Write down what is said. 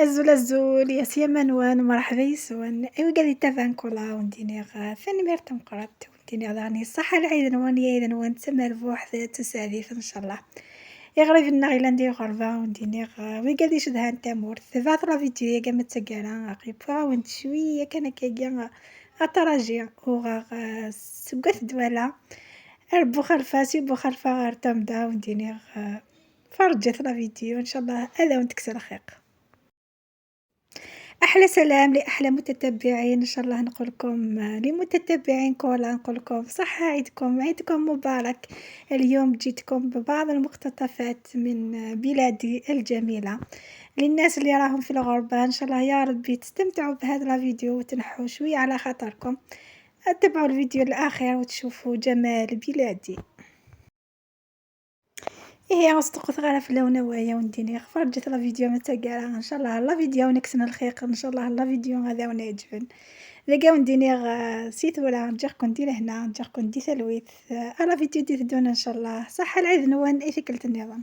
الزول يا سيا منوان مرحبا يسون إيوا قال تافان كولا ونديني ثاني ميرتم قرات ونديني راني الصحة العيد نوان يا نوان تسمى بوحدة تساليف إن شاء الله يغرب النغي لاندي غربا ونديني وقال يشدها انت مور ثبات لا فيديو يا قامت تقرا قيبا وانت شوية كان كيجا أتراجع وغا سقف دوالة ربو خلفاسي بو خلفا غير تمدا ونديني فرجت لا فيديو إن شاء الله هذا وانت كسر خيق. أحلى سلام لأحلى متتبعين إن شاء الله نقول لكم لمتتبعين كولا نقول لكم صحة عيدكم مبارك. اليوم جيتكم ببعض المقتطفات من بلادي الجميلة للناس اللي راهم في الغربة إن شاء الله يا ربي تستمتعوا بهذا الفيديو وتنحوا شوية على خاطركم تتبعوا الفيديو الآخر وتشوفوا جمال بلادي. إيه أصدق ثغرة في اللون ويا ونديني فرجت لا فيديو متى قال إن شاء الله لا فيديو نكسن الخيق إن شاء الله لا فيديو هذا ونعجبن لقاو نديني سيت ولا نجيكم ندير هنا نجيكم دي ثلويث على فيديو دي تدون إن شاء الله صح العيد نوان إيه فكرة النظام.